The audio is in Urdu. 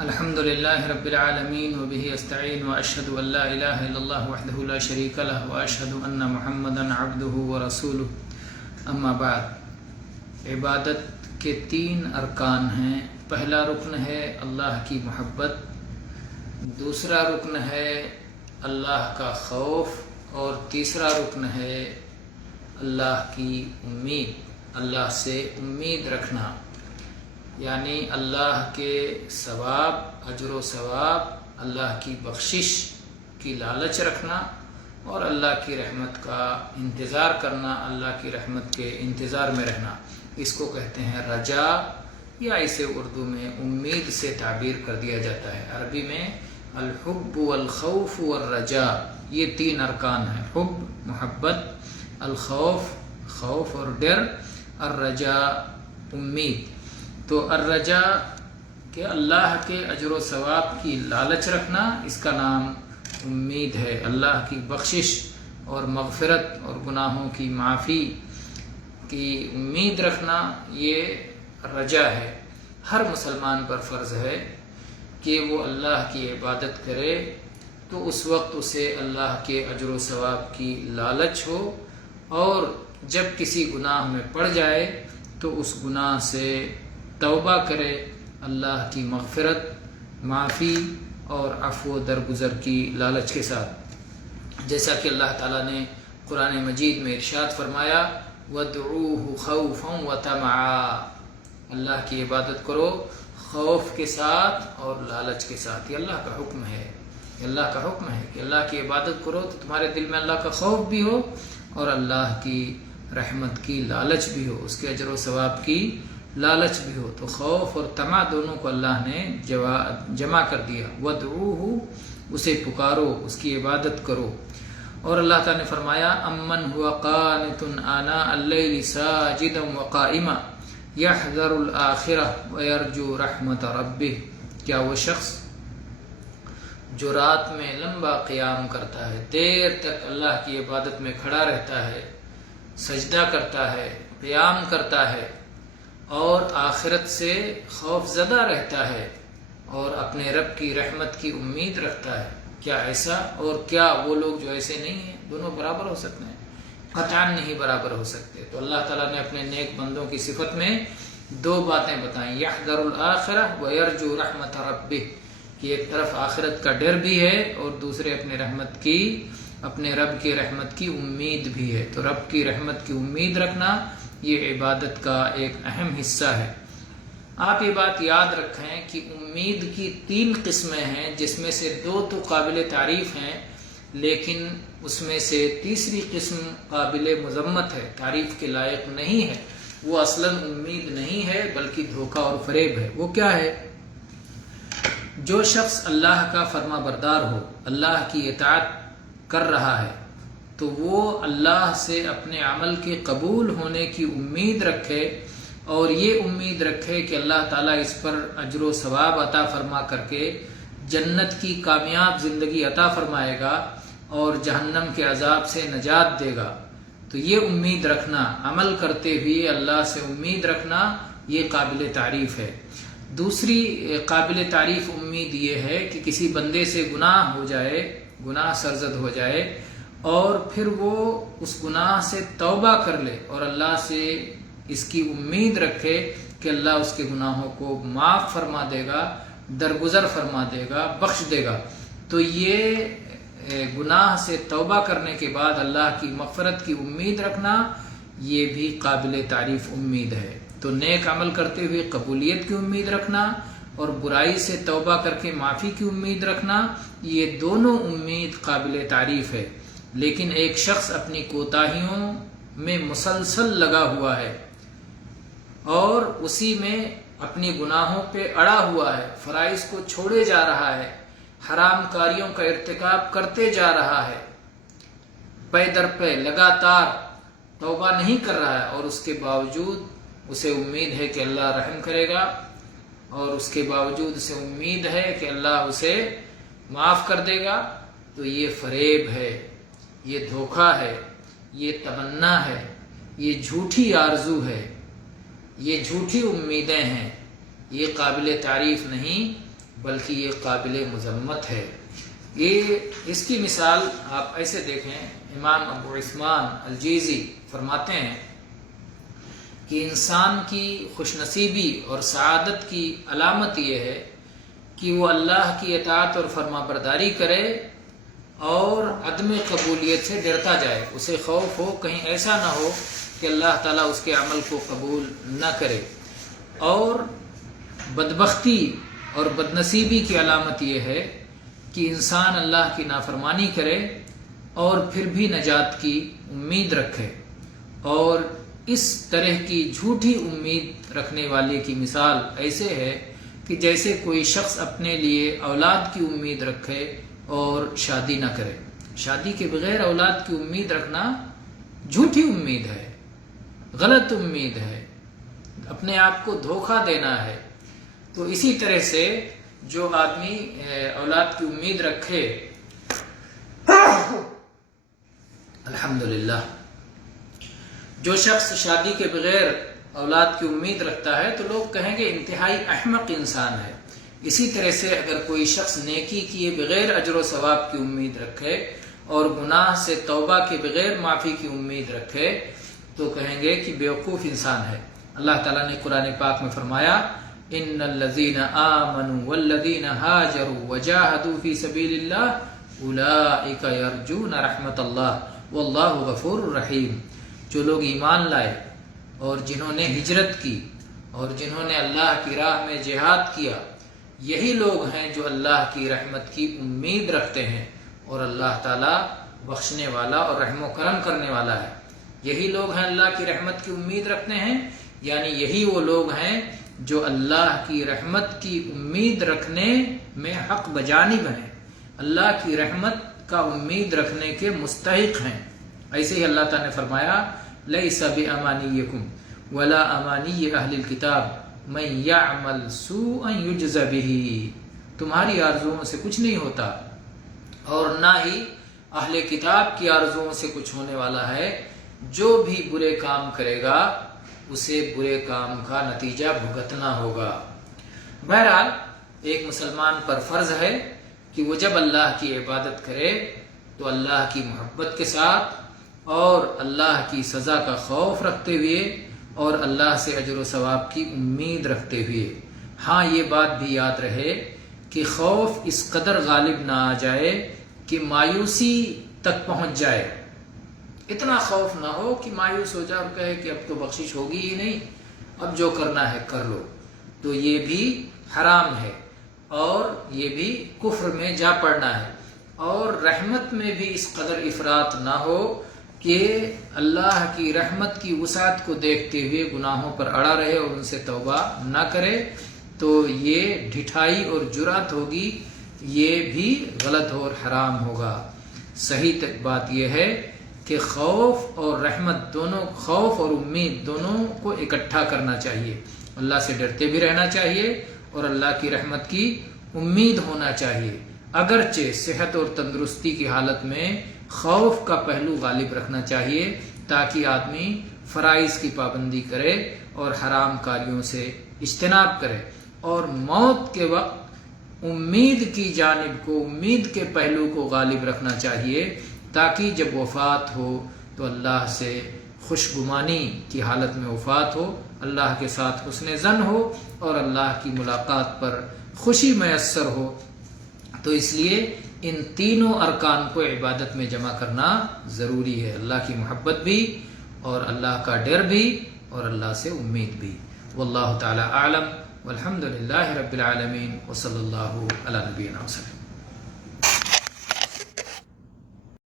الحمد لله رب العالمين وبه استعين وأشهد أن لا إله إلا الله وحده لا شريك له وأشهد أن محمدا عبده ورسوله اما بعد۔ عبادت کے 3 ارکان ہیں۔ پہلا رکن ہے اللہ کی محبت، دوسرا رکن ہے اللہ کا خوف، اور تیسرا رکن ہے اللہ کی امید، اللہ سے امید رکھنا، یعنی اللہ کے ثواب، اجر و ثواب، اللہ کی بخشش کی لالچ رکھنا، اور اللہ کی رحمت کا انتظار کرنا، اللہ کی رحمت کے انتظار میں رہنا۔ اس کو کہتے ہیں رجا، یا اسے اردو میں امید سے تعبیر کر دیا جاتا ہے۔ عربی میں الحب والخوف والرجا، یہ 3 ارکان ہیں: حب محبت، الخوف خوف اور ڈر، الرجا امید۔ تو الرجا کہ اللہ کے اجر و ثواب کی لالچ رکھنا، اس کا نام امید ہے۔ اللہ کی بخشش اور مغفرت اور گناہوں کی معافی کی امید رکھنا، یہ رجا ہے۔ ہر مسلمان پر فرض ہے کہ وہ اللہ کی عبادت کرے تو اس وقت اسے اللہ کے اجر و ثواب کی لالچ ہو، اور جب کسی گناہ میں پڑ جائے تو اس گناہ سے توبہ کرے، اللہ کی مغفرت، معافی اور عفو و درگزر کی لالچ کے ساتھ۔ جیسا کہ اللہ تعالیٰ نے قرآن مجید میں ارشاد فرمایا، وَادْعُوهُ خَوْفًا وَطَمَعًا، اللہ کی عبادت کرو خوف کے ساتھ اور لالچ کے ساتھ۔ یہ اللہ کا حکم ہے، یہ اللہ کا حکم ہے کہ اللہ کی عبادت کرو تو تمہارے دل میں اللہ کا خوف بھی ہو اور اللہ کی رحمت کی لالچ بھی ہو، اس کے اجر و ثواب کی لالچ بھی ہو۔ تو خوف اور طمع دونوں کو اللہ نے جمع کر دیا۔ وَادْعُوهُ، اسے پکارو، اس کی عبادت کرو۔ اور اللہ تعالیٰ نے فرمایا، أَمَّنْ هُوَ قَانِتٌ آنَاءَ اللَّيْلِ سَاجِدًا وَقَائِمًا يَحْذَرُ الْآخِرَةَ وَيَرْجُو رَحْمَةَ رَبِّهِ، کیا وہ شخص جو رات میں لمبا قیام کرتا ہے، دیر تک اللہ کی عبادت میں کھڑا رہتا ہے، سجدہ کرتا ہے، قیام کرتا ہے، اور آخرت سے خوف زدہ رہتا ہے اور اپنے رب کی رحمت کی امید رکھتا ہے، کیا ایسا اور کیا وہ لوگ جو ایسے نہیں ہیں؟ دونوں برابر ہو سکتے ہیں؟ قطعاً نہیں برابر ہو سکتے۔ تو اللہ تعالیٰ نے اپنے نیک بندوں کی صفت میں 2 باتیں بتائیں، یحذر الآخرہ ویرجو رحمت ربہ، کہ ایک طرف آخرت کا ڈر بھی ہے اور دوسرے اپنے رب کی رحمت کی امید بھی ہے۔ تو رب کی رحمت کی امید رکھنا یہ عبادت کا ایک اہم حصہ ہے۔ آپ یہ بات یاد رکھیں کہ امید کی 3 قسمیں ہیں، جس میں سے 2 تو قابل تعریف ہیں، لیکن اس میں سے تیسری قسم قابل مذمت ہے، تعریف کے لائق نہیں ہے، وہ اصلاً امید نہیں ہے بلکہ دھوکہ اور فریب ہے۔ وہ کیا ہے؟ جو شخص اللہ کا فرما بردار ہو، اللہ کی اطاعت کر رہا ہے، تو وہ اللہ سے اپنے عمل کے قبول ہونے کی امید رکھے، اور یہ امید رکھے کہ اللہ تعالیٰ اس پر اجر و ثواب عطا فرما کر کے جنت کی کامیاب زندگی عطا فرمائے گا اور جہنم کے عذاب سے نجات دے گا۔ تو یہ امید رکھنا، عمل کرتے ہوئے اللہ سے امید رکھنا، یہ قابل تعریف ہے۔ دوسری قابل تعریف امید یہ ہے کہ کسی بندے سے گناہ ہو جائے، گناہ سرزد ہو جائے، اور پھر وہ اس گناہ سے توبہ کر لے اور اللہ سے اس کی امید رکھے کہ اللہ اس کے گناہوں کو معاف فرما دے گا، درگزر فرما دے گا، بخش دے گا۔ تو یہ گناہ سے توبہ کرنے کے بعد اللہ کی مغفرت کی امید رکھنا، یہ بھی قابل تعریف امید ہے۔ تو نیک عمل کرتے ہوئے قبولیت کی امید رکھنا اور برائی سے توبہ کر کے معافی کی امید رکھنا، یہ دونوں امید قابل تعریف ہے۔ لیکن ایک شخص اپنی کوتاہیوں میں مسلسل لگا ہوا ہے اور اسی میں اپنی گناہوں پہ اڑا ہوا ہے، فرائض کو چھوڑے جا رہا ہے، حرام کاریوں کا ارتکاب کرتے جا رہا ہے، پے در پہ لگاتار توبہ نہیں کر رہا ہے، اور اس کے باوجود اسے امید ہے کہ اللہ رحم کرے گا، اور اس کے باوجود اسے امید ہے کہ اللہ اسے معاف کر دے گا، تو یہ فریب ہے، یہ دھوکہ ہے، یہ تمنا ہے، یہ جھوٹی آرزو ہے، یہ جھوٹی امیدیں ہیں، یہ قابل تعریف نہیں بلکہ یہ قابل مذمت ہے۔ یہ اس کی مثال آپ ایسے دیکھیں، امام ابو عثمان الجیزی فرماتے ہیں کہ انسان کی خوش نصیبی اور سعادت کی علامت یہ ہے کہ وہ اللہ کی اطاعت اور فرما برداری کرے اور عدم قبولیت سے ڈرتا جائے، اسے خوف ہو کہیں ایسا نہ ہو کہ اللہ تعالیٰ اس کے عمل کو قبول نہ کرے۔ اور بدبختی اور بدنصیبی کی علامت یہ ہے کہ انسان اللہ کی نافرمانی کرے اور پھر بھی نجات کی امید رکھے، اور اس طرح کی جھوٹی امید رکھنے والے کی مثال ایسے ہے کہ جیسے کوئی شخص اپنے لیے اولاد کی امید رکھے اور شادی نہ کرے۔ شادی کے بغیر اولاد کی امید رکھنا جھوٹی امید ہے، غلط امید ہے، اپنے آپ کو دھوکہ دینا ہے۔ تو اسی طرح سے جو آدمی اولاد کی امید رکھے، الحمدللہ، جو شخص شادی کے بغیر اولاد کی امید رکھتا ہے تو لوگ کہیں گے انتہائی احمق انسان ہے۔ اسی طرح سے اگر کوئی شخص نیکی کیے بغیر اجر و ثواب کی امید رکھے اور گناہ سے توبہ کے بغیر معافی کی امید رکھے تو کہیں گے کہ بیوقوف انسان ہے۔ اللہ تعالیٰ نے قرآن پاک میں فرمایا، ان الذین آمنوا والذین ہاجروا وجاہدوا فی سبیل اللہ اولئک یرجون رحمت اللہ واللہ غفور رحیم۔ جو لوگ ایمان لائے اور جنہوں نے ہجرت کی اور جنہوں نے اللہ کی راہ میں جہاد کیا، یہی لوگ ہیں جو اللہ کی رحمت کی امید رکھتے ہیں، اور اللہ تعالیٰ بخشنے والا اور رحم و کرم کرنے والا ہے۔ یہی لوگ ہیں اللہ کی رحمت کی امید رکھتے ہیں، یعنی یہی وہ لوگ ہیں جو اللہ کی رحمت کی امید رکھنے میں حق بجانب ہیں، اللہ کی رحمت کا امید رکھنے کے مستحق ہیں۔ ایسے ہی اللہ تعالیٰ نے فرمایا، لیس بامانیکم ولا امانی اہل الکتاب من یعمل سوءا یجز بہ۔ تمہاری آرزوؤں سے کچھ نہیں ہوتا اور نہ ہی اہل کتاب کی آرزوؤں سے کچھ ہونے والا ہے، جو بھی برے کام کرے گا اسے برے کام کا نتیجہ بھگتنا ہوگا۔ بہرحال ایک مسلمان پر فرض ہے کہ وہ جب اللہ کی عبادت کرے تو اللہ کی محبت کے ساتھ اور اللہ کی سزا کا خوف رکھتے ہوئے اور اللہ سے اجر و ثواب کی امید رکھتے ہوئے۔ ہاں یہ بات بھی یاد رہے کہ خوف اس قدر غالب نہ آ جائے کہ مایوسی تک پہنچ جائے۔ اتنا خوف نہ ہو کہ مایوس ہو جائے اور کہے کہ اب تو بخشش ہوگی ہی نہیں، اب جو کرنا ہے کر لو۔ تو یہ بھی حرام ہے اور یہ بھی کفر میں جا پڑنا ہے۔ اور رحمت میں بھی اس قدر افراط نہ ہو کہ اللہ کی رحمت کی وسعت کو دیکھتے ہوئے گناہوں پر اڑا رہے اور ان سے توبہ نہ کرے، تو یہ ڈھٹائی اور جرأت ہوگی، یہ بھی غلط اور حرام ہوگا۔ صحیح بات یہ ہے کہ خوف اور رحمت دونوں، خوف اور امید دونوں کو اکٹھا کرنا چاہیے۔ اللہ سے ڈرتے بھی رہنا چاہیے اور اللہ کی رحمت کی امید ہونا چاہیے، اگرچہ صحت اور تندرستی کی حالت میں خوف کا پہلو غالب رکھنا چاہیے تاکہ آدمی فرائض کی پابندی کرے اور حرام کاریوں سے اجتناب کرے، اور موت کے وقت امید کی جانب کو، امید کے پہلو کو غالب رکھنا چاہیے تاکہ جب وفات ہو تو اللہ سے خوشگمانی کی حالت میں وفات ہو، اللہ کے ساتھ حسن ظن ہو اور اللہ کی ملاقات پر خوشی میسر ہو۔ تو اس لیے ان تینوں ارکان کو عبادت میں جمع کرنا ضروری ہے، اللہ کی محبت بھی اور اللہ کا ڈر بھی اور اللہ سے امید بھی۔ واللہ تعالی اعلم والحمد للہ رب العالمین وصلی اللہ علی نبینا وسلم۔